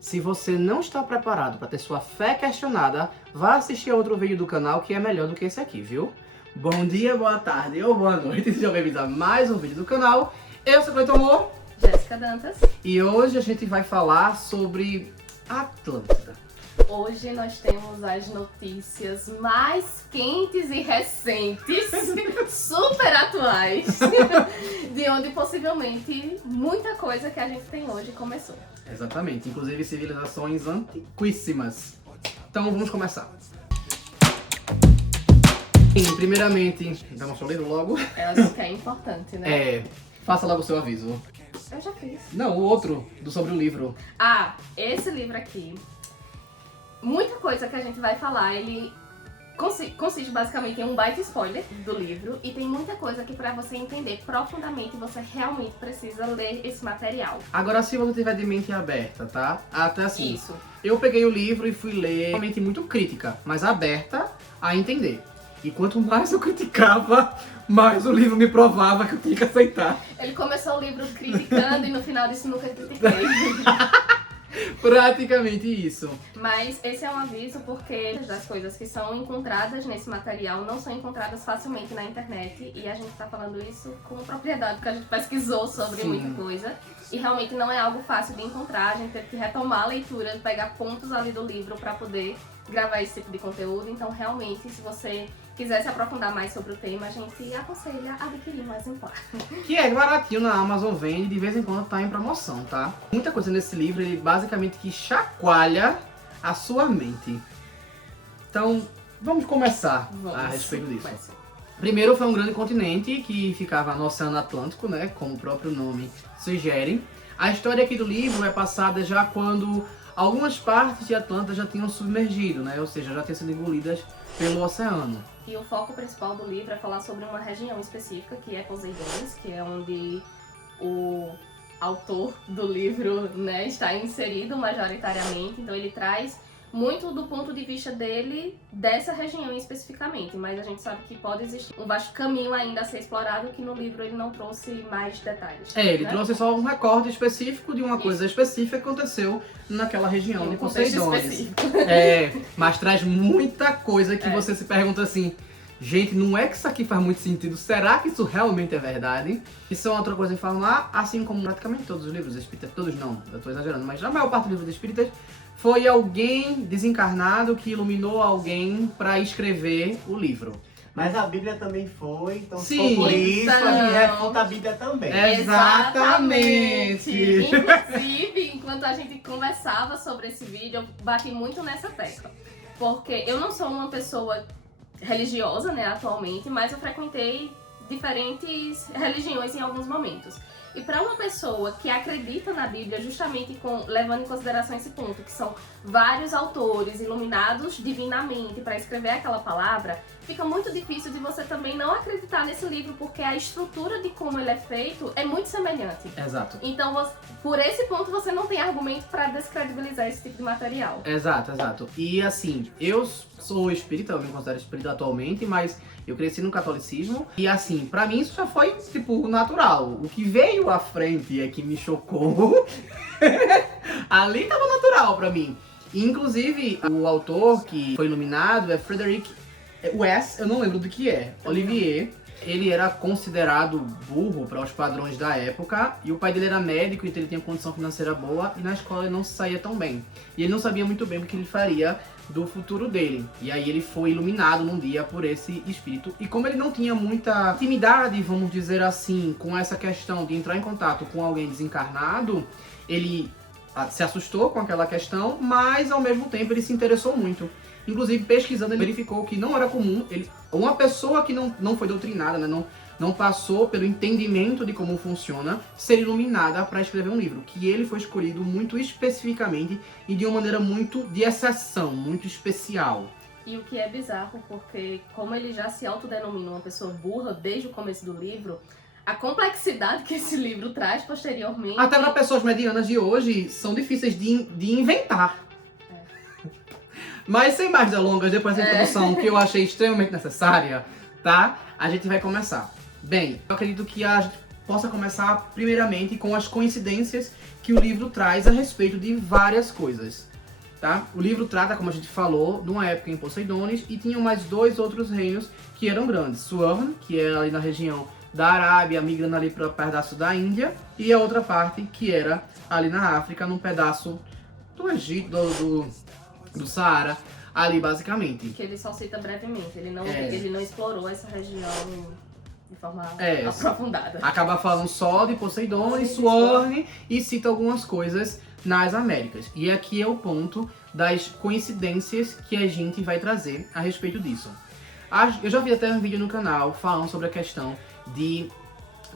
Se você não está preparado para ter sua fé questionada, vá assistir a outro vídeo do canal que é melhor do que esse aqui, viu? Bom dia, boa tarde ou boa noite, sejam bem-vindos a mais um vídeo do canal. Eu sou o Cleiton Amor. Jéssica Dantas. E hoje a gente vai falar sobre Atlântida. Hoje nós temos as notícias mais quentes e recentes, super atuais, de onde possivelmente muita coisa que a gente tem hoje começou. Exatamente, inclusive civilizações antiquíssimas. Então vamos começar. Primeiramente, vamos ao livro logo. É algo que é importante, né? Faça logo o seu aviso. Eu já fiz. Não, o outro, sobre o livro. Ah, esse livro aqui, muita coisa que a gente vai falar, ele consiste basicamente em um baita spoiler do livro e tem muita coisa que pra você entender profundamente você realmente precisa ler esse material. Agora, se você tiver de mente aberta, tá? Até assim, Isso. eu peguei o livro e fui ler, realmente muito crítica, mas aberta a entender. E quanto mais eu criticava, mais o livro me provava que eu tinha que aceitar. Ele começou o livro criticando e no final disse nunca critiquei. Praticamente isso. Mas esse é um aviso porque das coisas que são encontradas nesse material não são encontradas facilmente na internet e a gente tá falando isso com propriedade porque a gente pesquisou sobre muita coisa e realmente não é algo fácil de encontrar, a gente teve que retomar a leitura, pegar pontos ali do livro para poder gravar esse tipo de conteúdo, então realmente se você quiser se aprofundar mais sobre o tema, a gente aconselha a adquirir um exemplar. Que é baratinho na Amazon, vende, de vez em quando tá em promoção, tá? Muita coisa nesse livro, ele basicamente que chacoalha a sua mente. Então, vamos começar a respeito disso. Primeiro foi um grande continente que ficava no Oceano Atlântico, né? Como o próprio nome sugere. A história aqui do livro é passada já quando algumas partes de Atlântida já tinham submergido, né? Ou seja, já tinham sido engolidas pelo oceano. E o foco principal do livro é falar sobre uma região específica, que é Poseidônia, que é onde o autor do livro, né, está inserido majoritariamente. Então ele traz muito do ponto de vista dele, dessa região especificamente. Mas a gente sabe que pode existir um vasto caminho ainda a ser explorado, que no livro ele não trouxe mais detalhes. Ele né? trouxe só um recorte específico de uma coisa específica que aconteceu naquela região de Poseidônia. Mas traz muita coisa que você se pergunta assim, gente, não é que isso aqui faz muito sentido? Será que isso realmente é verdade? Isso é outra coisa em falar, assim como praticamente todos os livros espíritas, todos não, eu tô exagerando, mas a maior parte dos livros espíritas foi alguém desencarnado que iluminou alguém para escrever o livro. Mas a Bíblia também foi, então Sim, se for por isso, a gente então. refuta a Bíblia também. Exatamente! Inclusive, enquanto a gente conversava sobre esse vídeo, eu bati muito nessa tecla. Porque eu não sou uma pessoa religiosa, né, atualmente, mas eu frequentei diferentes religiões em alguns momentos. E para uma pessoa que acredita na Bíblia, justamente levando em consideração esse ponto, que são vários autores iluminados divinamente para escrever aquela palavra, fica muito difícil de você também não acreditar nesse livro, porque a estrutura de como ele é feito é muito semelhante. Exato. Então, por esse ponto, você não tem argumento para descredibilizar esse tipo de material. Exato. E assim, eu sou espírita, eu me considero espírita atualmente, mas eu cresci no catolicismo. E assim, pra mim isso já foi, tipo, natural. O que veio à frente é que me chocou. Ali tava natural pra mim. E, inclusive, o autor que foi iluminado é Frederick West, eu não lembro do que é, Olivier. Ele era considerado burro para os padrões da época e o pai dele era médico, então ele tinha condição financeira boa e na escola ele não se saía tão bem. E ele não sabia muito bem o que ele faria do futuro dele. E aí ele foi iluminado num dia por esse espírito. E como ele não tinha muita intimidade, vamos dizer assim, com essa questão de entrar em contato com alguém desencarnado, ele se assustou com aquela questão, mas ao mesmo tempo ele se interessou muito. Inclusive, pesquisando, ele verificou que não era comum uma pessoa que não foi doutrinada, né, não passou pelo entendimento de como funciona, ser iluminada para escrever um livro. Que ele foi escolhido muito especificamente e de uma maneira muito de exceção, muito especial. E o que é bizarro, porque como ele já se autodenomina uma pessoa burra desde o começo do livro, a complexidade que esse livro traz posteriormente... Até para pessoas medianas de hoje, são difíceis de inventar. Mas sem mais delongas, depois da introdução que eu achei extremamente necessária, tá? A gente vai começar. Bem, eu acredito que possa começar primeiramente com as coincidências que o livro traz a respeito de várias coisas. Tá? O livro trata, como a gente falou, de uma época em Poseidones e tinham mais 2 outros reinos que eram grandes. Suarne, que era ali na região da Arábia, migrando ali para o pedaço da Índia, e a outra parte que era ali na África, num pedaço do Egito, do Saara, ali basicamente. Que ele só cita brevemente, ele não explorou essa região de forma aprofundada. Acaba falando só de Poseidon e Suarne e cita algumas coisas nas Américas. E aqui é o ponto das coincidências que a gente vai trazer a respeito disso. Eu já vi até um vídeo no canal falando sobre a questão de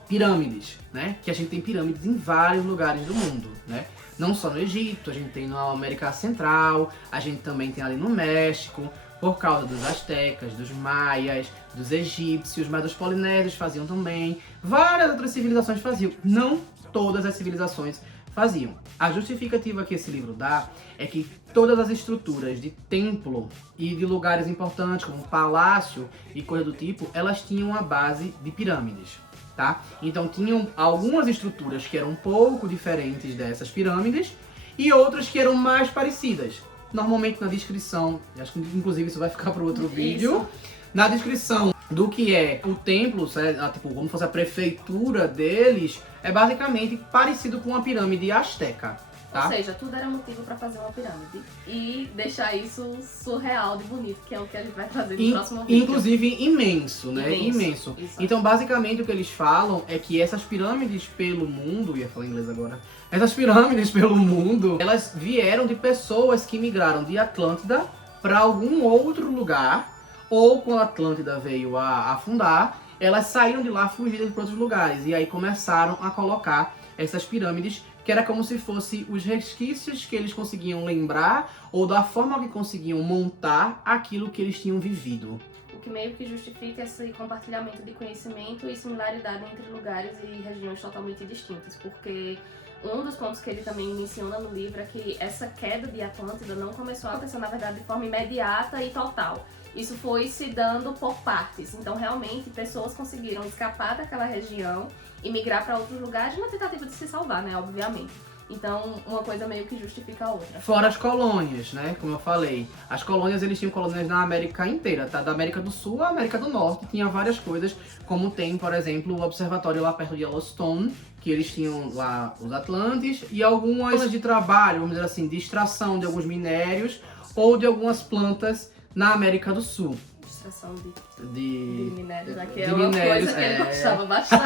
pirâmides, né? Que a gente tem pirâmides em vários lugares do mundo, né? Não só no Egito, a gente tem na América Central, a gente também tem ali no México, por causa dos astecas, dos maias, dos egípcios, mas os polinésios faziam também. Várias outras civilizações faziam. Não todas as civilizações faziam. A justificativa que esse livro dá é que todas as estruturas de templo e de lugares importantes, como palácio e coisa do tipo, elas tinham a base de pirâmides, tá? Então tinham algumas estruturas que eram um pouco diferentes dessas pirâmides e outras que eram mais parecidas. Normalmente na descrição, acho que inclusive isso vai ficar para outro vídeo, na descrição do que é o templo, tipo, como fosse a prefeitura deles, é basicamente parecido com uma pirâmide asteca, tá? Ou seja, tudo era motivo para fazer uma pirâmide e deixar isso surreal de bonito, que é o que a gente vai fazer no próximo vídeo. Inclusive imenso, né? Imenso. Isso. Então, basicamente, o que eles falam é que essas pirâmides pelo mundo, ia falar inglês agora, essas pirâmides pelo mundo, elas vieram de pessoas que migraram de Atlântida para algum outro lugar, ou quando a Atlântida veio a afundar, elas saíram de lá fugidas para outros lugares, e aí começaram a colocar essas pirâmides, que era como se fossem os resquícios que eles conseguiam lembrar, ou da forma que conseguiam montar aquilo que eles tinham vivido. O que meio que justifica esse compartilhamento de conhecimento e similaridade entre lugares e regiões totalmente distintas, porque um dos pontos que ele também menciona no livro é que essa queda de Atlântida não começou a acontecer, na verdade, de forma imediata e total. Isso foi se dando por partes. Então, realmente, pessoas conseguiram escapar daquela região e migrar para outros lugares na tentativa de se salvar, né? Obviamente. Então, uma coisa meio que justifica a outra. Fora as colônias, né? Como eu falei. As colônias, eles tinham colônias na América inteira, tá? Da América do Sul à América do Norte. Tinha várias coisas, como tem, por exemplo, o observatório lá perto de Yellowstone, que eles tinham lá os Atlantes, e algumas zonas de trabalho, vamos dizer assim, de extração de alguns minérios ou de algumas plantas na América do Sul. Extração de De minérios aqui de é uma minérios, coisa que ele gostava bastante.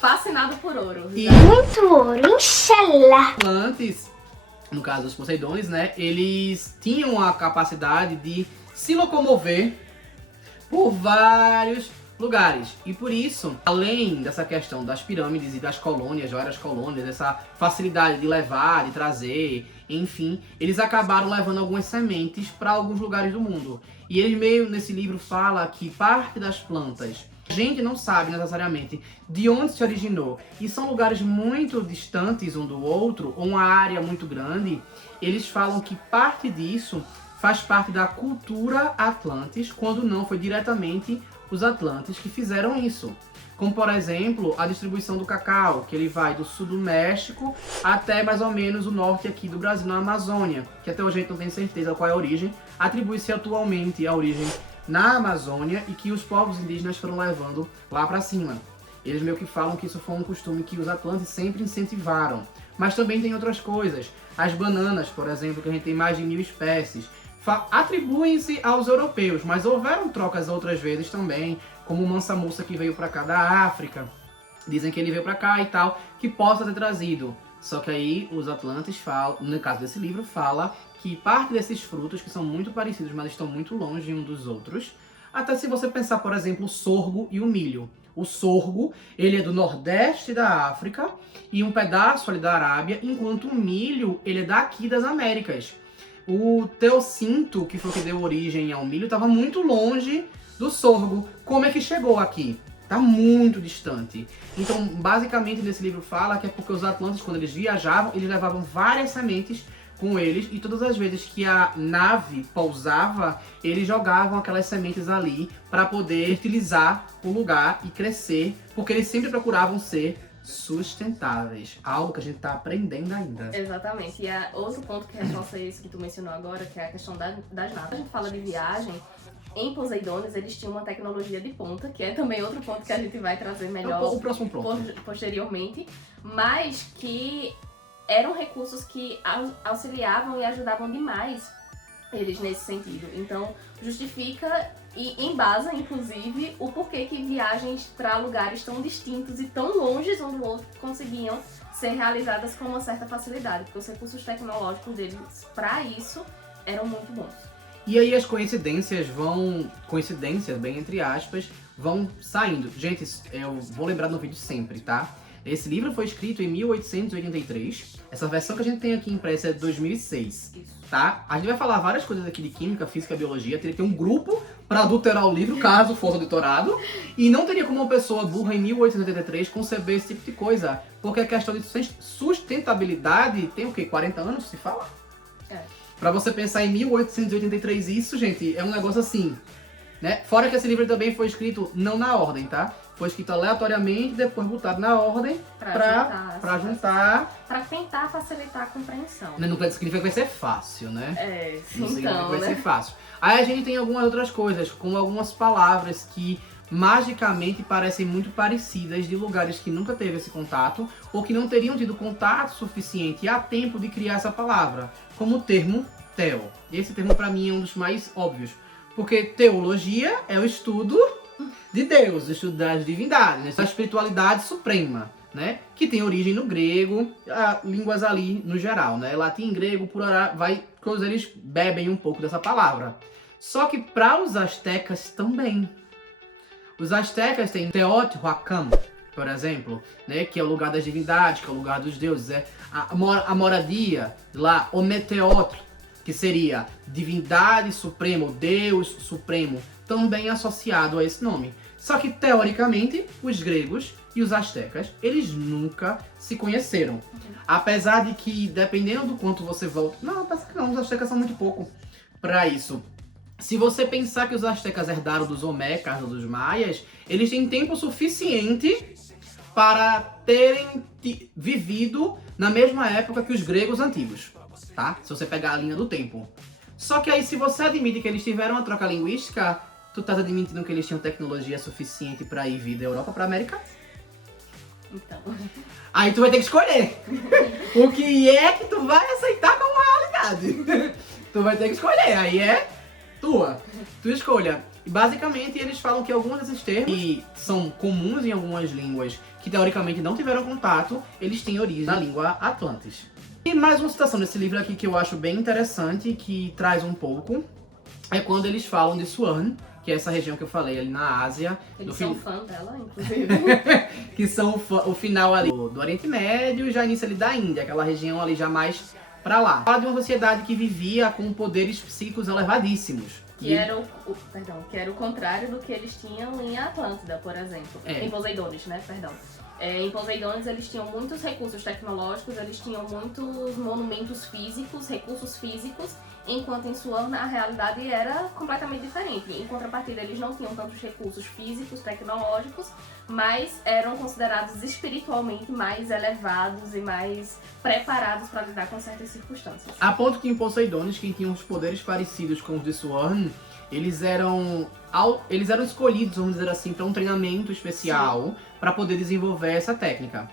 Fascinado por ouro. E muito ouro, inshallah. Atlantes, no caso dos Poseidones, né? Eles tinham a capacidade de se locomover por vários lugares. E por isso, além dessa questão das pirâmides e das colônias, várias colônias, dessa facilidade de levar, de trazer, enfim, eles acabaram levando algumas sementes para alguns lugares do mundo. E ele meio nesse livro fala que parte das plantas a gente não sabe necessariamente de onde se originou e são lugares muito distantes um do outro, ou uma área muito grande. Eles falam que parte disso faz parte da cultura Atlantes, quando não foi diretamente os Atlantes que fizeram isso. Como, por exemplo, a distribuição do cacau, que ele vai do sul do México até mais ou menos o norte aqui do Brasil, na Amazônia, que até hoje a gente não tem certeza qual é a origem. Atribui-se atualmente a origem na Amazônia e que os povos indígenas foram levando lá pra cima. Eles meio que falam que isso foi um costume que os Atlantes sempre incentivaram. Mas também tem outras coisas. As bananas, por exemplo, que a gente tem mais de 1000 espécies, atribuem-se aos europeus, mas houveram trocas outras vezes também, como o Mansa Musa que veio pra cá da África. Dizem que ele veio pra cá e tal, que possa ter trazido. Só que aí os Atlantes falam, no caso desse livro, fala que parte desses frutos, que são muito parecidos, mas estão muito longe um dos outros, até se você pensar, por exemplo, o sorgo e o milho. O sorgo, ele é do nordeste da África e um pedaço ali da Arábia, enquanto o milho, ele é daqui das Américas. O teocinto, que foi o que deu origem ao milho, estava muito longe do sorgo. Como é que chegou aqui? Está muito distante. Então, basicamente, nesse livro fala que é porque os Atlantes, quando eles viajavam, eles levavam várias sementes com eles, e todas as vezes que a nave pousava, eles jogavam aquelas sementes ali para poder fertilizar o lugar e crescer, porque eles sempre procuravam ser sustentáveis, algo que a gente tá aprendendo ainda. Exatamente. E outro ponto que reforça isso que tu mencionou agora, que é a questão das naves. Quando a gente fala de viagem, em Poseidones eles tinham uma tecnologia de ponta, que é também outro ponto que a gente vai trazer melhor O próximo ponto. posteriormente, mas que eram recursos que auxiliavam e ajudavam demais eles nesse sentido. Então, justifica e embasa, inclusive, o porquê que viagens para lugares tão distintos e tão longes um do outro conseguiam ser realizadas com uma certa facilidade, porque os recursos tecnológicos deles para isso eram muito bons. E aí as coincidências, bem entre aspas, vão saindo. Gente, eu vou lembrar no vídeo sempre, tá? Esse livro foi escrito em 1883. Essa versão que a gente tem aqui impressa é de 2006, tá? A gente vai falar várias coisas aqui de química, física, biologia. Teria que ter um grupo para adulterar o livro, caso fosse auditorado. E não teria como uma pessoa burra em 1883 conceber esse tipo de coisa. Porque a questão de sustentabilidade tem o quê? 40 anos, se fala? É. Pra você pensar em 1883 isso, gente, é um negócio assim, né? Fora que esse livro também foi escrito não na ordem, tá? Foi escrito aleatoriamente, depois botado na ordem pra juntar. Pra tentar facilitar a compreensão. Não significa que vai ser fácil, né? É, Não significa então, que vai né? ser fácil. Aí a gente tem algumas outras coisas, como algumas palavras que magicamente parecem muito parecidas de lugares que nunca teve esse contato ou que não teriam tido contato suficiente a tempo de criar essa palavra, como o termo teo. Esse termo pra mim é um dos mais óbvios, porque teologia é o estudo de Deus, o estudo das divindades, da espiritualidade suprema, né? Que tem origem no grego, línguas ali no geral, né? Latim, grego, todos eles bebem um pouco dessa palavra. Só que para os astecas também. Os astecas têm Teotihuacan, por exemplo, né, que é o lugar das divindades, que é o lugar dos deuses. É a moradia lá, o Meteotl, que seria divindade suprema, Deus supremo, também associado a esse nome. Só que, teoricamente, os gregos e os astecas, eles nunca se conheceram. Apesar de que, dependendo do quanto você volta... Não, parece que não, os astecas são muito pouco para isso. Se você pensar que os astecas herdaram dos olmecas ou dos maias, eles têm tempo suficiente para terem vivido na mesma época que os gregos antigos, tá? Se você pegar a linha do tempo. Só que aí, se você admite que eles tiveram uma troca linguística, tu estás admitindo que eles tinham tecnologia suficiente para ir vir da Europa para América? Então. Aí tu vai ter que escolher o que é que tu vai aceitar como realidade. Tu vai ter que escolher, aí é tua escolha. E basicamente eles falam que alguns desses termos que são comuns em algumas línguas que teoricamente não tiveram contato, eles têm origem na língua Atlantis. E mais uma citação desse livro aqui que eu acho bem interessante, que traz um pouco, é quando eles falam de Suan, que é essa região que eu falei ali na Ásia. Eles são fã dela, inclusive. Que são o final ali do Oriente Médio e já início ali da Índia, aquela região ali já mais pra lá. Fala de uma sociedade que vivia com poderes psíquicos elevadíssimos. Que era o contrário do que eles tinham em Atlântida, por exemplo. Em Poseidones, né? Em Poseidones eles tinham muitos recursos tecnológicos, eles tinham muitos monumentos físicos, recursos físicos, enquanto em Suan a realidade era completamente diferente. Em contrapartida, eles não tinham tantos recursos físicos, tecnológicos, mas eram considerados espiritualmente mais elevados e mais preparados para lidar com certas circunstâncias. A ponto que em Poseidones, quem tinha os poderes parecidos com os de Suan, eles eram escolhidos, vamos dizer assim, para um treinamento especial para poder desenvolver essa técnica.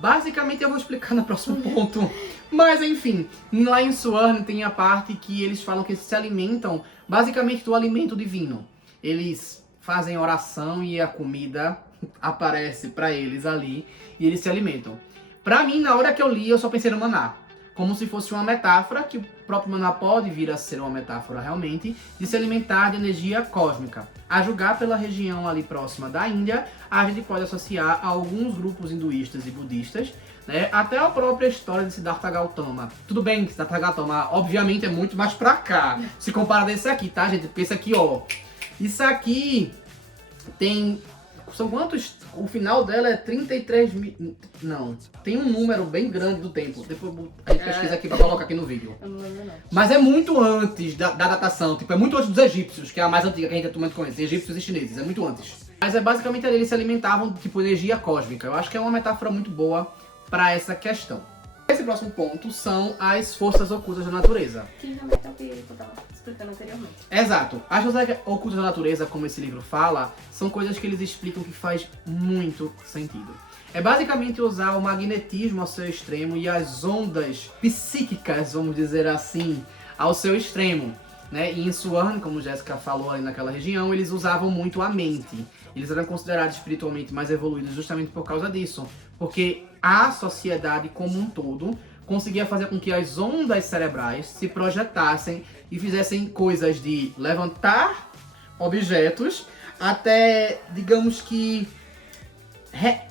Basicamente eu vou explicar no próximo ponto. Mas enfim, lá em Suan tem a parte que eles falam que se alimentam basicamente do alimento divino. Eles fazem oração e a comida aparece para eles ali e eles se alimentam. Pra mim, na hora que eu li, eu só pensei no maná. Como se fosse uma metáfora, que o próprio maná pode vir a ser uma metáfora realmente, de se alimentar de energia cósmica. A julgar pela região ali próxima da Índia, a gente pode associar a alguns grupos hinduístas e budistas, né? Até a própria história de Siddhartha Gautama. Tudo bem que Siddhartha Gautama, obviamente, é muito mais pra cá, se compara desse aqui, tá, gente? Porque esse aqui, ó, isso aqui tem São quantos? O final dela é 33 mil. Não, tem um número bem grande do tempo. Depois a gente pesquisa aqui pra colocar aqui no vídeo. Eu não lembro não. Mas é muito antes da datação, tipo, é muito antes dos egípcios, que é a mais antiga que a gente atualmente conhece, egípcios e chineses, é muito antes. Mas é basicamente eles se alimentavam de tipo energia cósmica. Eu acho que é uma metáfora muito boa pra essa questão. Esse próximo ponto são as forças ocultas da natureza. Que realmente é o que eu tava explicando anteriormente. Exato. As forças ocultas da natureza, como esse livro fala, são coisas que eles explicam que faz muito sentido. É basicamente usar o magnetismo ao seu extremo e as ondas psíquicas, vamos dizer assim, ao seu extremo. Né? E em Suan, como Jéssica falou ali naquela região, eles usavam muito a mente. Eles eram considerados espiritualmente mais evoluídos justamente por causa disso. Porque a sociedade como um todo conseguia fazer com que as ondas cerebrais se projetassem e fizessem coisas de levantar objetos até, digamos que,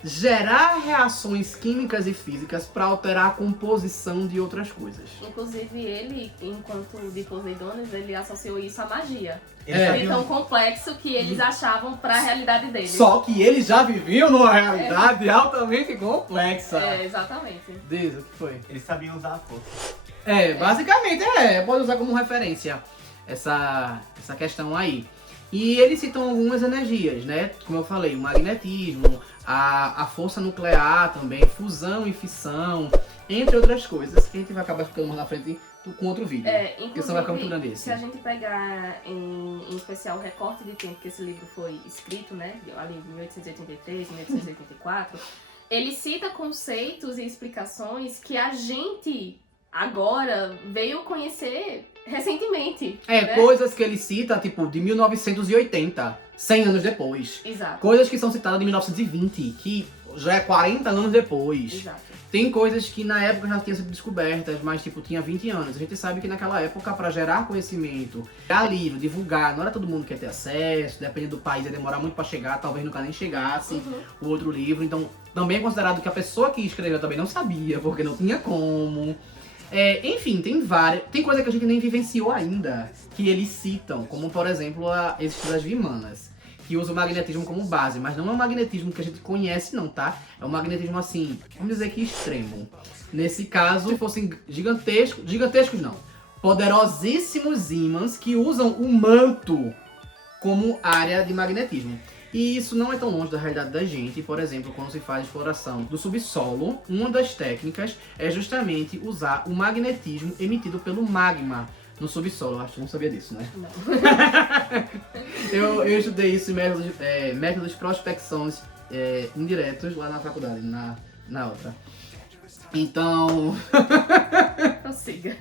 gerar reações químicas e físicas para alterar a composição de outras coisas. Inclusive ele, enquanto de Poseidones, ele associou isso à magia. Eles De tão sabiam, complexo que eles achavam pra realidade deles. Só que eles já viviam numa realidade altamente complexa. É, exatamente. Diz, o que foi? eles sabiam usar a força. Basicamente pode usar como referência essa questão aí. E eles citam algumas energias, né? Como eu falei, o magnetismo, a força nuclear também, fusão e fissão, entre outras coisas, que a gente vai acabar ficando mais na frente com outro vídeo. Porque senão vai ficar muito grande Inclusive, esse. se a gente pegar em especial o recorte de tempo que esse livro foi escrito, né? Ali em 1883, 1884, ele cita conceitos e explicações que a gente agora veio conhecer recentemente. né? Coisas que ele cita, tipo, de 1980, 100 anos depois. Exato. Coisas que são citadas de 1920, que já é 40 anos depois. Exato. Tem coisas que na época já tinham sido descobertas, mas tipo, tinha 20 anos. A gente sabe que naquela época, para gerar conhecimento, criar livro, divulgar, não era todo mundo que ia ter acesso, dependendo do país ia demorar muito para chegar, talvez nunca nem chegasse o outro livro. Então, também é considerado que a pessoa que escreveu também não sabia, porque não tinha como. Enfim, tem coisa que a gente nem vivenciou ainda, que eles citam, como por exemplo a existência das Vimanas, que usa o magnetismo como base, mas não é um magnetismo que a gente conhece não, tá? É um magnetismo assim, vamos dizer que extremo. Nesse caso, se fossem gigantescos não, poderosíssimos ímãs que usam o manto como área de magnetismo. E isso não é tão longe da realidade da gente. Por exemplo, quando se faz exploração do subsolo, uma das técnicas é justamente usar o magnetismo emitido pelo magma no subsolo. Eu acho que você não sabia disso, né? Não. Eu estudei isso em métodos de prospecções indiretos lá na faculdade, na outra. Então, Prossiga.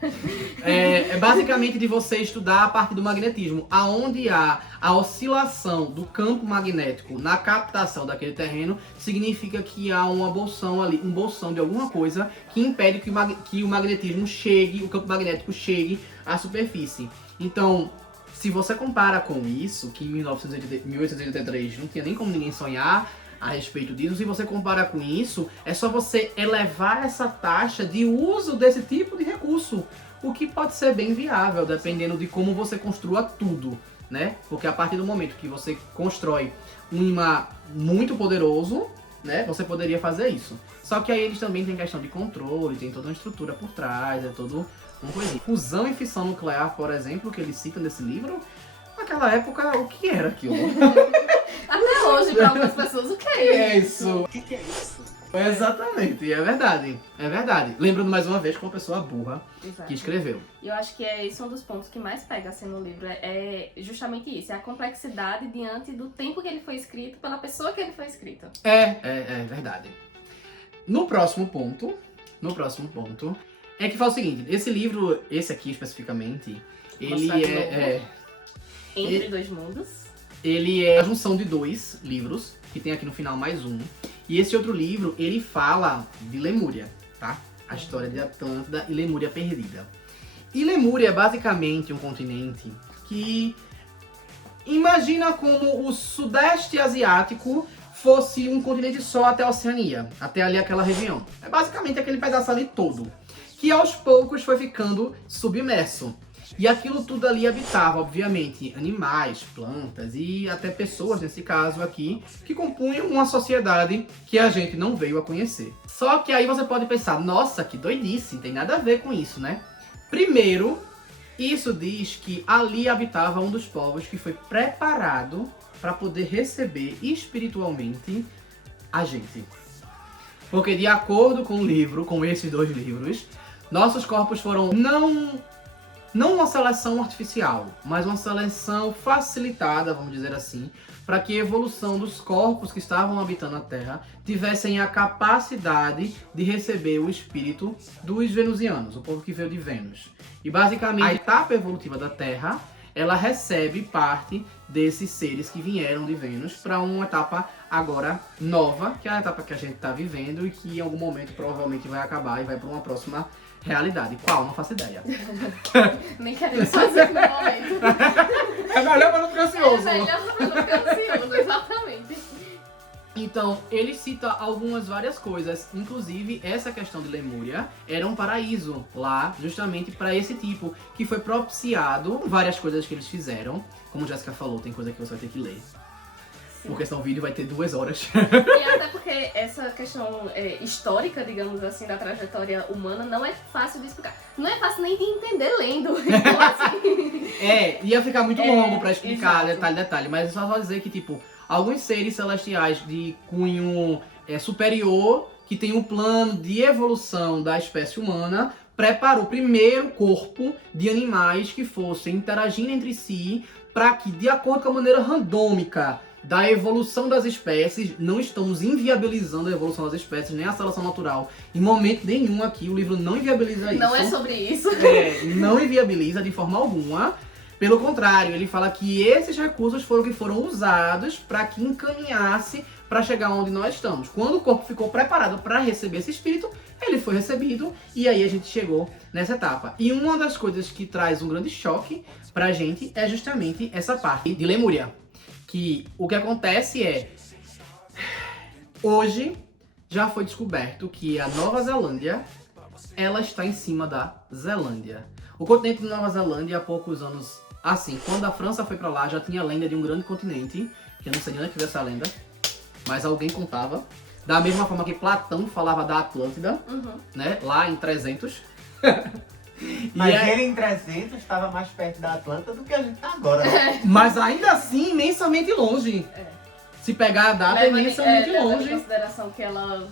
é basicamente de você estudar a parte do magnetismo, aonde há a oscilação do campo magnético na captação daquele terreno, significa que há uma bolsão ali, um bolsão de alguma coisa que impede que o magnetismo chegue, o campo magnético chegue à superfície. Então, se você compara com isso, que em 1883 não tinha nem como ninguém sonhar a respeito disso, se você compara com isso, é só você elevar essa taxa de uso desse tipo de recurso, o que pode ser bem viável, dependendo de como você construa tudo, né? Porque a partir do momento que você constrói um imã muito poderoso, né, você poderia fazer isso. Só que aí eles também têm questão de controle, tem toda uma estrutura por trás, é todo uma coisinha. Fusão e fissão nuclear, por exemplo, que eles citam nesse livro, naquela época, o que era aquilo? Até hoje, para algumas pessoas, o que é isso? O que é isso? Exatamente, é verdade, é verdade. Lembrando mais uma vez com uma pessoa burra Exato. que escreveu. E eu acho que esse é um dos pontos que mais pega assim no livro, é justamente isso, é a complexidade diante do tempo que ele foi escrito, pela pessoa que ele foi escrito. É verdade. No próximo ponto, é que fala o seguinte, esse livro, esse aqui especificamente, ele Mostrar de Entre novo. Dois Mundos. Ele é a junção de dois livros, que tem aqui no final mais um. E esse outro livro, ele fala de Lemúria, tá? A história de Atlântida e Lemúria perdida. E Lemúria é basicamente um continente que imagina como o Sudeste Asiático fosse um continente só até a Oceania, até ali aquela região. É basicamente aquele pedaço ali todo, que aos poucos foi ficando submerso. E aquilo tudo ali habitava, obviamente, animais, plantas e até pessoas, nesse caso aqui, que compunham uma sociedade que a gente não veio a conhecer. Só que aí você pode pensar, nossa, que doidice, não tem nada a ver com isso, né? Primeiro, isso diz que ali habitava um dos povos que foi preparado para poder receber espiritualmente a gente. Porque de acordo com o livro, com esses 2 livros, nossos corpos foram não uma seleção artificial, mas uma seleção facilitada, vamos dizer assim, para que a evolução dos corpos que estavam habitando a Terra tivessem a capacidade de receber o espírito dos venusianos, o povo que veio de Vênus. E basicamente a etapa evolutiva da Terra, ela recebe parte desses seres que vieram de Vênus para uma etapa agora nova, que é a etapa que a gente está vivendo e que em algum momento provavelmente vai acabar e vai para uma próxima realidade. Qual? Não faço ideia. Nem queremos fazer no momento. É melhor para não ficar ansioso. É melhor pra não ficar ansioso, exatamente. Então, ele cita várias coisas, inclusive essa questão de Lemúria era um paraíso lá, justamente para esse tipo, que foi propiciado várias coisas que eles fizeram. Como Jéssica falou, tem coisa que você vai ter que ler. Sim. Porque senão o vídeo vai ter 2 horas. E até porque essa questão histórica, digamos assim, da trajetória humana não é fácil de explicar. Não é fácil nem de entender lendo. Então, assim... Ia ficar muito longo pra explicar exato. detalhe, mas é só dizer que, tipo, alguns seres celestiais de cunho superior, que tem um plano de evolução da espécie humana, preparou o primeiro corpo de animais que fossem interagir entre si, para que, de acordo com a maneira randômica da evolução das espécies, não estamos inviabilizando a evolução das espécies, nem a seleção natural. Em momento nenhum aqui, o livro não inviabiliza isso. Não é sobre isso. Não inviabiliza de forma alguma. Pelo contrário, ele fala que esses recursos foram usados para que encaminhasse para chegar onde nós estamos. Quando o corpo ficou preparado para receber esse espírito, ele foi recebido e aí a gente chegou nessa etapa. E uma das coisas que traz um grande choque pra gente é justamente essa parte de Lemúria. Que o que acontece é... Hoje já foi descoberto que a Nova Zelândia, ela está em cima da Zelândia. O continente de Nova Zelândia, há poucos anos, assim, quando a França foi pra lá, já tinha a lenda de um grande continente, que eu não sei nem onde é que veio essa lenda, mas alguém contava. Da mesma forma que Platão falava da Atlântida, né, lá em 300. Mas aí... ele em 300 estava mais perto da Atlanta do que a gente tá agora, né? Mas ainda assim, imensamente longe. Se pegar a data, é imensamente levando longe. em consideração que ela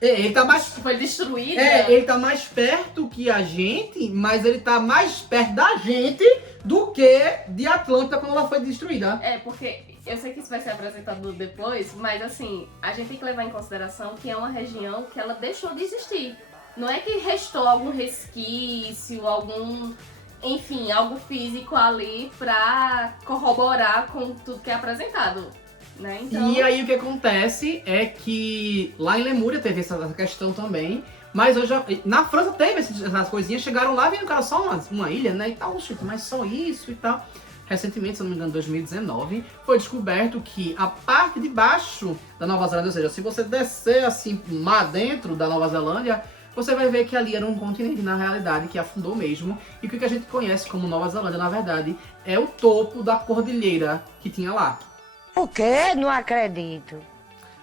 Ele tá mais... foi destruída. ele tá mais perto que a gente, mas ele tá mais perto da gente do que de Atlântida quando ela foi destruída. Porque eu sei que isso vai ser apresentado depois, mas assim, a gente tem que levar em consideração que é uma região que ela deixou de existir. Não é que restou algum resquício, enfim, algo físico ali pra corroborar com tudo que é apresentado, né? Então... E aí o que acontece é que lá em Lemúria teve essa questão também, mas hoje na França teve essas coisinhas, chegaram lá, viram que era só uma ilha, né, e tal, mas só isso e tal. Recentemente, se não me engano, em 2019, foi descoberto que a parte de baixo da Nova Zelândia, ou seja, se você descer assim lá dentro da Nova Zelândia, você vai ver que ali era um continente, na realidade, que afundou mesmo. E o que a gente conhece como Nova Zelândia, na verdade, é o topo da cordilheira que tinha lá. O quê? Não acredito.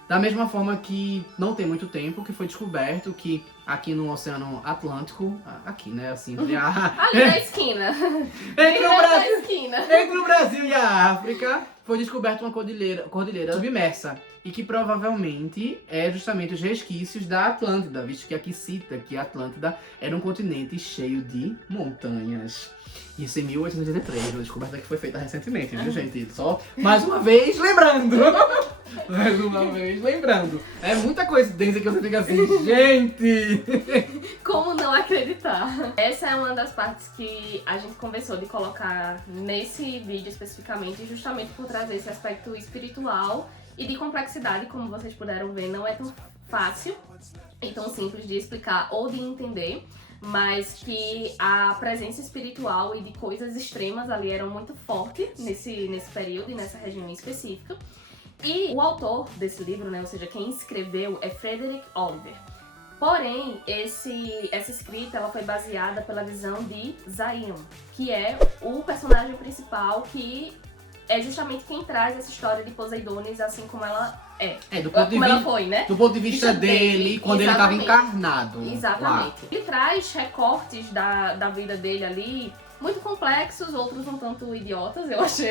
Da mesma forma que não tem muito tempo que foi descoberto que aqui no Oceano Atlântico, aqui, né, assim, ali na esquina. Entre o Brasil e a África, foi descoberta uma cordilheira submersa. E que provavelmente é justamente os resquícios da Atlântida, visto que aqui cita que a Atlântida era um continente cheio de montanhas. Isso em 1883, uma descoberta que foi feita recentemente, viu, gente? Só mais uma vez lembrando. Mais uma vez lembrando. É muita coincidência que você fica assim, gente! Como não acreditar? Essa é uma das partes que a gente conversou de colocar nesse vídeo especificamente, justamente por trazer esse aspecto espiritual e de complexidade, como vocês puderam ver, não é tão fácil e tão simples de explicar ou de entender, mas que a presença espiritual e de coisas extremas ali eram muito fortes nesse período e nessa região específica. E o autor desse livro, né, ou seja, quem escreveu é Frederick Oliver. Porém, essa escrita ela foi baseada pela visão de Zion, que é o personagem principal que é justamente quem traz essa história de Poseidones assim como ela é. Do ponto de como ela vista, foi, né? do ponto de vista dele, quando ele estava exatamente. encarnado. Exatamente. Lá. Ele traz recortes da vida dele ali, muito complexos, outros um tanto idiotas, eu achei.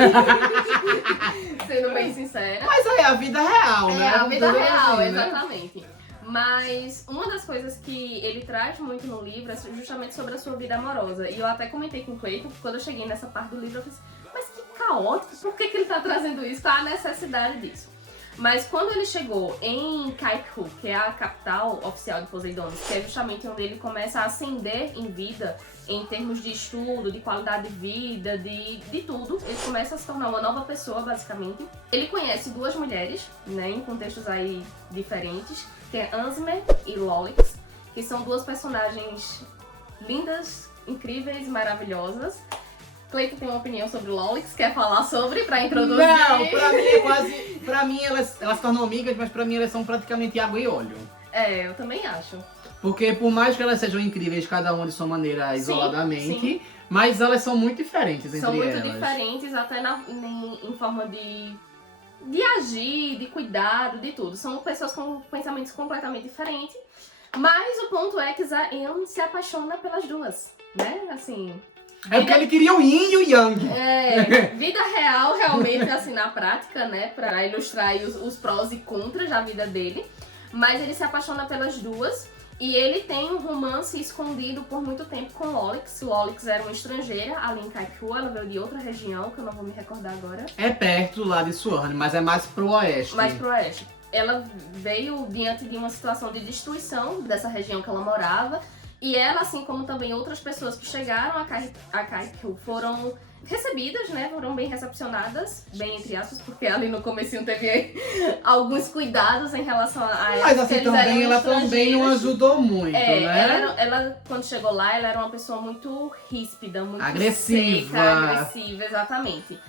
Sendo bem sincera. Mas aí é a vida real, né? É a vida Tudo real, assim, né? exatamente. Mas uma das coisas que ele traz muito no livro é justamente sobre a sua vida amorosa. E eu até comentei com o Cleiton que quando eu cheguei nessa parte do livro eu pensei, mas que caótico, por que ele tá trazendo isso? Qual a necessidade disso? Mas quando ele chegou em Kaiku, que é a capital oficial de Poseidones, que é justamente onde ele começa a ascender em vida, em termos de estudo, de qualidade de vida, de tudo, ele começa a se tornar uma nova pessoa, basicamente. Ele conhece duas mulheres, né, em contextos aí diferentes, que é Ansme e Lolix, que são duas personagens lindas, incríveis, maravilhosas. Cleiton tem uma opinião sobre Lolix, quer falar sobre pra introduzir? Não, pra mim é quase. Pra mim elas se tornam amigas, mas pra mim elas são praticamente água e óleo. É, eu também acho. Porque por mais que elas sejam incríveis, cada uma de sua maneira isoladamente, sim. mas elas são muito diferentes entre São muito elas. diferentes, até em forma de agir, de cuidado, de tudo. São pessoas com pensamentos completamente diferentes. Mas o ponto é que Zion se apaixona pelas duas, né? Assim. É porque ele queria o Yin e o Yang. Vida real, realmente, assim, na prática, né? Pra ilustrar aí os prós e contras da vida dele. Mas ele se apaixona pelas duas. E ele tem um romance escondido por muito tempo com Lolix. Lolix era uma estrangeira ali em Kaiku, ela veio de outra região, que eu não vou me recordar agora. É perto lá de Suorne, mas é mais pro oeste. Mais pro oeste. Ela veio diante de uma situação de destruição dessa região que ela morava. E ela, assim como também outras pessoas que chegaram a Kaiku, foram recebidas, né? Foram bem recepcionadas, bem entre aspas, porque ali no comecinho teve alguns cuidados em relação a elas. Mas assim também, ela também não ajudou muito, né? Ela, quando chegou lá, ela era uma pessoa muito ríspida, muito agressiva. seca, agressiva, exatamente.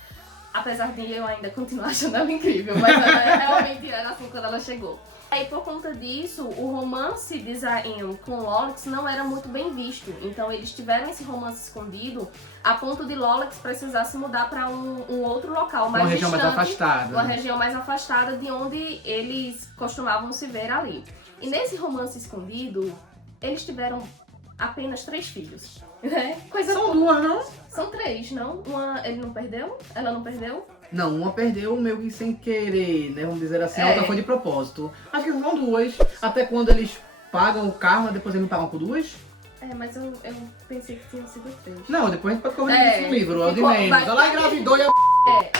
Apesar de eu ainda continuar achando ela incrível, mas ela realmente era assim quando ela chegou. E por conta disso, o romance de Zion com Lolix não era muito bem visto. Então eles tiveram esse romance escondido a ponto de Lolix precisar se mudar para um outro local mais uma região distante, mais afastada. uma região mais afastada de onde eles costumavam se ver ali. E nesse romance escondido, eles tiveram apenas 3 filhos. Né? São 2, não? São 3, não? Uma ele não perdeu? Ela não perdeu? Não, uma perdeu meio que sem querer, né? Vamos dizer assim, a outra foi de propósito. Acho que são 2. Até quando eles pagam o karma, depois eles não pagam por 2? Mas eu pensei que tinham sido 3. Não, depois a gente pode corrigir isso no livro, é o de ficou- menos. vai- Ela engravidou e a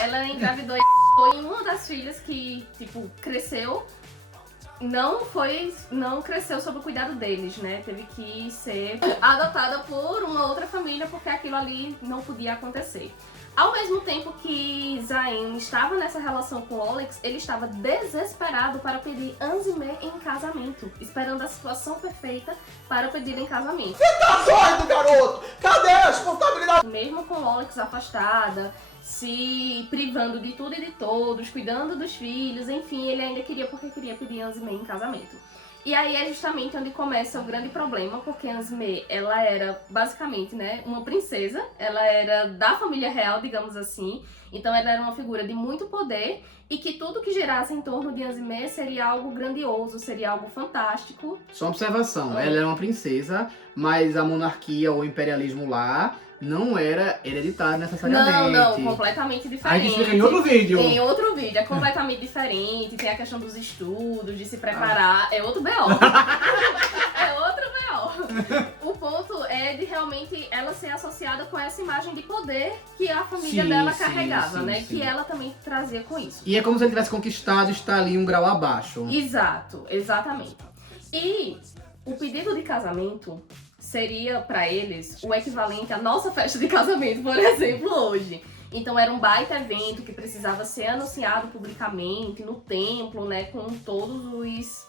Ela engravidou e foi uma das filhas que, tipo, cresceu. Não cresceu sob o cuidado deles, né? Teve que ser adotada por uma outra família porque aquilo ali não podia acontecer. Ao mesmo tempo que Zion estava nessa relação com Lolix, ele estava desesperado para pedir Ansme em casamento, esperando a situação perfeita para pedir em casamento. Tá doido, garoto? Cadê a responsabilidade? Mesmo com Lolix afastada, se privando de tudo e de todos, cuidando dos filhos, enfim, ele ainda queria porque queria pedir Ansme em casamento. E aí é justamente onde começa o grande problema, porque Ansme, ela era basicamente, né, uma princesa, ela era da família real, digamos assim, então ela era uma figura de muito poder e que tudo que girasse em torno de Ansme seria algo grandioso, seria algo fantástico. Só uma observação, ela era uma princesa, mas a monarquia ou o imperialismo lá não era hereditário necessariamente. Não, completamente diferente. A gente explica em outro vídeo. Em outro vídeo, é completamente diferente, tem a questão dos estudos, de se preparar, é outro B.O. É outro B.O. O ponto é de realmente ela ser associada com essa imagem de poder que a família dela carregava, né? Que ela também trazia com isso. E é como se ele tivesse conquistado estar ali um grau abaixo. Exato, exatamente. E o pedido de casamento seria pra eles o equivalente à nossa festa de casamento, por exemplo, hoje. Então era um baita evento que precisava ser anunciado publicamente no templo, né, com todos os...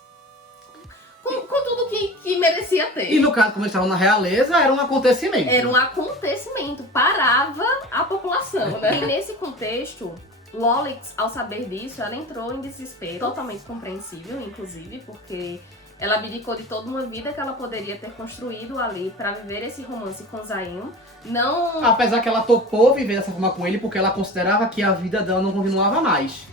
com tudo que merecia ter. E no caso, como eles estavam na realeza, era um acontecimento. Era um acontecimento, parava a população, né? E nesse contexto, Lolix, ao saber disso, ela entrou em desespero, totalmente compreensível, inclusive, porque Ela abdicou de toda uma vida que ela poderia ter construído ali pra viver esse romance com Zayn. Não... Apesar que ela topou viver dessa forma com ele porque ela considerava que a vida dela não continuava mais.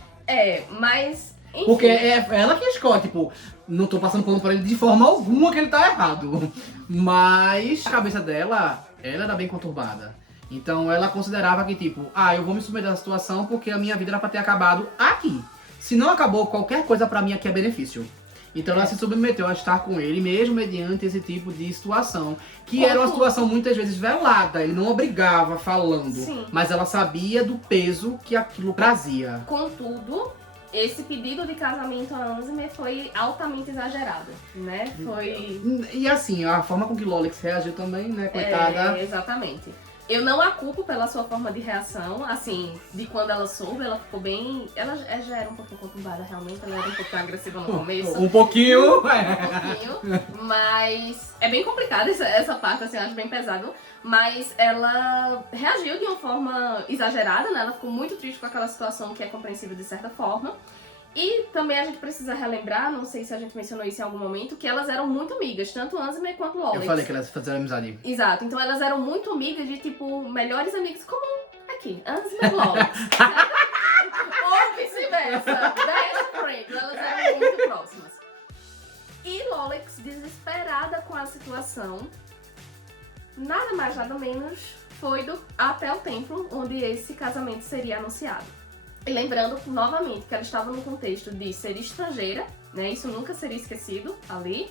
Mas... Enfim. Porque é ela que escolhe, tipo, não tô passando pano por ele de forma alguma que ele tá errado. Mas a cabeça dela, ela era bem conturbada. Então ela considerava que, tipo, eu vou me submeter à situação porque a minha vida era pra ter acabado aqui. Se não acabou, qualquer coisa pra mim aqui é benefício. Então ela se submeteu a estar com ele, mesmo mediante esse tipo de situação. Que era uma situação muitas vezes velada, ele não obrigava falando. Sim. Mas ela sabia do peso que aquilo trazia. Contudo, esse pedido de casamento a Ansem foi altamente exagerado, né? Foi... E assim, a forma com que Lolix reagiu também, né, coitada. Exatamente. Eu não a culpo pela sua forma de reação, assim, de quando ela soube, ela ficou bem... Ela já era um pouco conturbada, realmente, ela era um pouco agressiva no começo. Um pouquinho. Um pouquinho, mas é bem complicada essa parte, assim, eu acho bem pesado. Mas ela reagiu de uma forma exagerada, né? Ela ficou muito triste com aquela situação que é compreensível de certa forma. E também a gente precisa relembrar, não sei se a gente mencionou isso em algum momento, que elas eram muito amigas, tanto Ansem quanto Lolix. Eu falei que elas fizeram amizade. Exato, então elas eram muito amigas de, tipo, melhores amigas, como aqui, Ansem e Lolix. Ou vice-versa, best friends, elas eram muito próximas. E Lolix, desesperada com a situação, nada mais, nada menos, foi até o templo onde esse casamento seria anunciado. E lembrando, novamente, que ela estava no contexto de ser estrangeira, né? Isso nunca seria esquecido ali.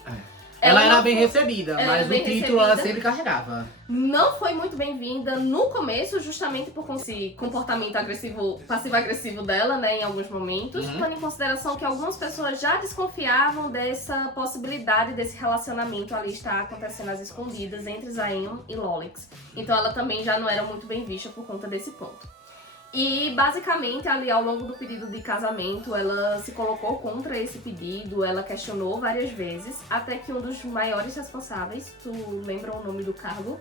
Ela era bem recebida, ela mas era bem o título ela recebida. sempre carregava. Não foi muito bem-vinda no começo, justamente por esse comportamento agressivo, passivo-agressivo dela, né, em alguns momentos, tendo em consideração que algumas pessoas já desconfiavam dessa possibilidade desse relacionamento ali estar acontecendo às escondidas entre Zayn e Lolix. Então ela também já não era muito bem vista por conta desse ponto. E basicamente ali ao longo do pedido de casamento ela se colocou contra esse pedido, ela questionou várias vezes, até que um dos maiores responsáveis, tu lembra o nome do cargo?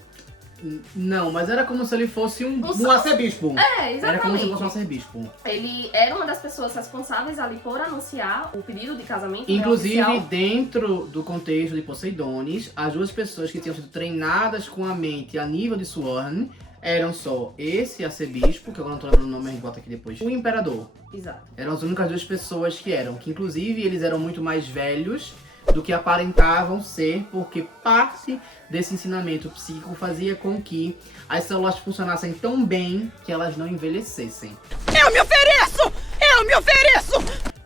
Não, mas era como se ele fosse um arcebispo. Exatamente. Era como se fosse um arcebispo. Ele era uma das pessoas responsáveis ali por anunciar o pedido de casamento. Inclusive, né, oficial. Dentro do contexto de Poseidones, as duas pessoas que tinham sido treinadas com a mente a nível de Sworn eram só esse arcebispo, que eu não tô lembrando o nome, a gente bota aqui depois, o imperador. Exato. Eram as únicas duas pessoas que inclusive eles eram muito mais velhos do que aparentavam ser, porque parte desse ensinamento psíquico fazia com que as células funcionassem tão bem que elas não envelhecessem. Eu me ofereço! Eu me ofereço!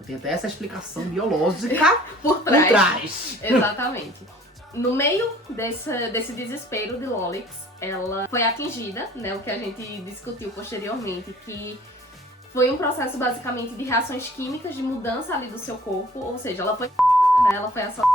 Tem até essa explicação biológica Por trás. trás. Exatamente. No meio desse desespero de Lolix, ela foi atingida, né, o que a gente discutiu posteriormente, que foi um processo basicamente de reações químicas, de mudança ali do seu corpo, ou seja, ela foi assaltada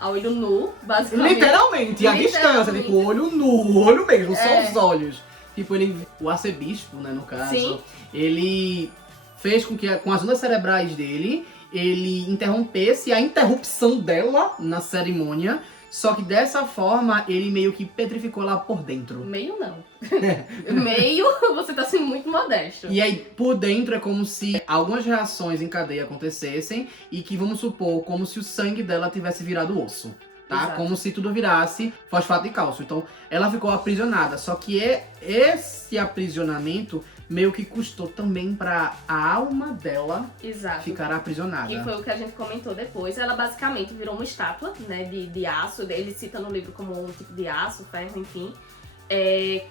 a olho nu, basicamente. Literalmente, à distância, tipo, olho nu, olho mesmo, só os olhos. Tipo, o arcebispo, né, no caso, Sim. ele fez com que, com as ondas cerebrais dele, ele interrompesse a interrupção dela na cerimônia, só que dessa forma ele meio que petrificou ela por dentro. Meio não. Meio, você tá sendo muito modesto. E aí, por dentro é como se algumas reações em cadeia acontecessem e que, vamos supor, como se o sangue dela tivesse virado osso. Tá? Exato. Como se tudo virasse fosfato de cálcio. Então, ela ficou aprisionada. Só que esse aprisionamento meio que custou também pra a alma dela Exato. ficar aprisionada. Que foi o que a gente comentou depois. Ela basicamente virou uma estátua, né, de aço. Ele cita no livro como um tipo de aço, ferro, enfim.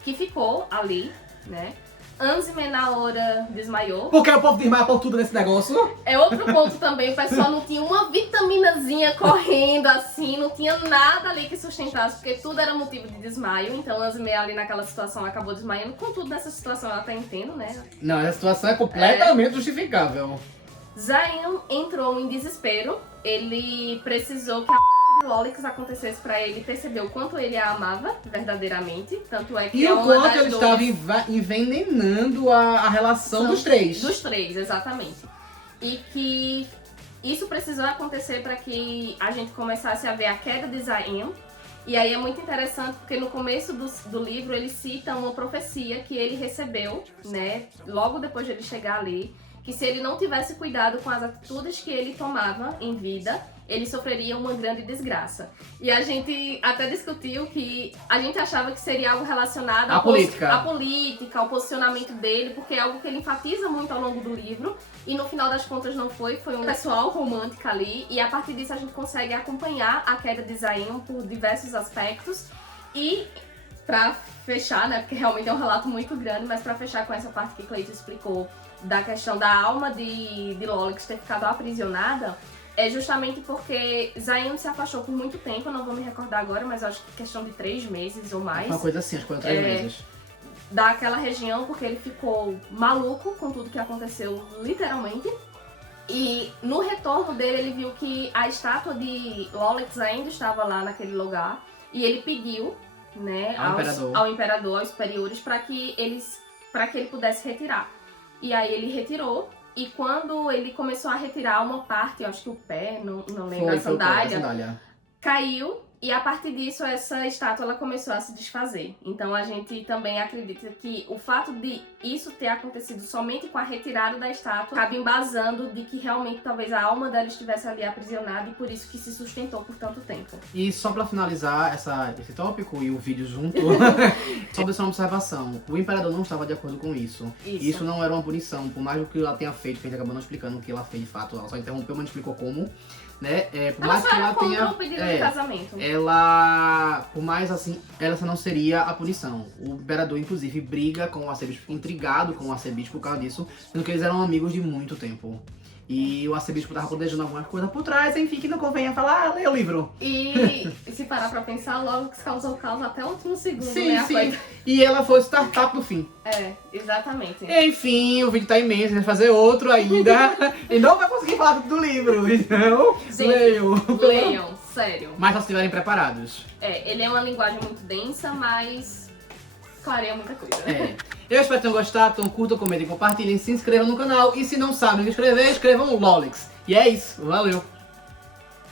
Que ficou ali, né. Ansem na hora desmaiou. Porque o povo desmaia por tudo nesse negócio. É outro ponto também, o pessoal não tinha uma vitaminazinha correndo assim, não tinha nada ali que sustentasse, porque tudo era motivo de desmaio. Então Ansem ali naquela situação acabou desmaiando. Contudo, nessa situação ela tá entendo, né. Não, essa situação é completamente justificável. Zayn entrou em desespero. Ele precisou que a de Lolix acontecesse pra ele perceber o quanto ele a amava verdadeiramente. Tanto é que E é o uma quanto das ele dores estava envenenando a relação dos três. Dos três, exatamente. E que isso precisou acontecer pra que a gente começasse a ver a queda de Zayn. E aí é muito interessante porque no começo do livro ele cita uma profecia que ele recebeu, né, logo depois de ele chegar ali, que se ele não tivesse cuidado com as atitudes que ele tomava em vida, ele sofreria uma grande desgraça. E a gente até discutiu que a gente achava que seria algo relacionado à política, ao posicionamento dele, porque é algo que ele enfatiza muito ao longo do livro, e no final das contas não foi um pessoal romântico ali, e a partir disso a gente consegue acompanhar a queda de Zayn por diversos aspectos. E pra fechar, né, porque realmente é um relato muito grande, mas pra fechar com essa parte que Cleito explicou da questão da alma de Lolix ter ficado aprisionada, é justamente porque Zayn se afastou por muito tempo, eu não vou me recordar agora, mas acho que questão de 3 meses ou mais. Uma coisa assim, acho que foram 3 meses. Daquela região, porque ele ficou maluco com tudo que aconteceu, literalmente. E no retorno dele, ele viu que a estátua de Lolix ainda estava lá naquele lugar, e ele pediu, né, ao imperador, aos superiores, para que ele pudesse retirar. E aí ele retirou, e quando ele começou a retirar uma parte, eu acho que o pé, não lembro, a sandália, caiu, e a partir disso essa estátua ela começou a se desfazer. Então a gente também acredita que o fato de isso ter acontecido somente com a retirada da estátua acaba embasando de que realmente talvez a alma dela estivesse ali aprisionada e por isso que se sustentou por tanto tempo. E só pra finalizar esse tópico e o vídeo junto, só deixar uma observação. O imperador não estava de acordo com isso. Isso não era uma punição, por mais do que ela tenha feito, que a gente acabou não explicando o que ela fez de fato. Ela só interrompeu, mas não explicou como. Né? Por mais que ela tenha o pedido de casamento. Ela, por mais assim, essa não seria a punição. O imperador, inclusive, briga com o arcebispo, intrigado com o arcebispo por causa disso, sendo que eles eram amigos de muito tempo. E o arcebispo tava planejando alguma coisa por trás, enfim, que não convenha falar, lê o livro. E se parar pra pensar, logo que causou caos até o último segundo, sim, né? Sim. E ela foi startup no fim. É, exatamente. Enfim, o vídeo tá imenso, a gente vai fazer outro ainda. E não vai conseguir falar tudo do livro, então leiam, sério. Mas só se estiverem preparados. Ele é uma linguagem muito densa, mas clareia muita coisa. Eu espero que tenham gostado, então curtam, comentem, compartilhem, se inscrevam no canal. E se não sabem o que escrever, escrevam Lolix. E é isso, valeu!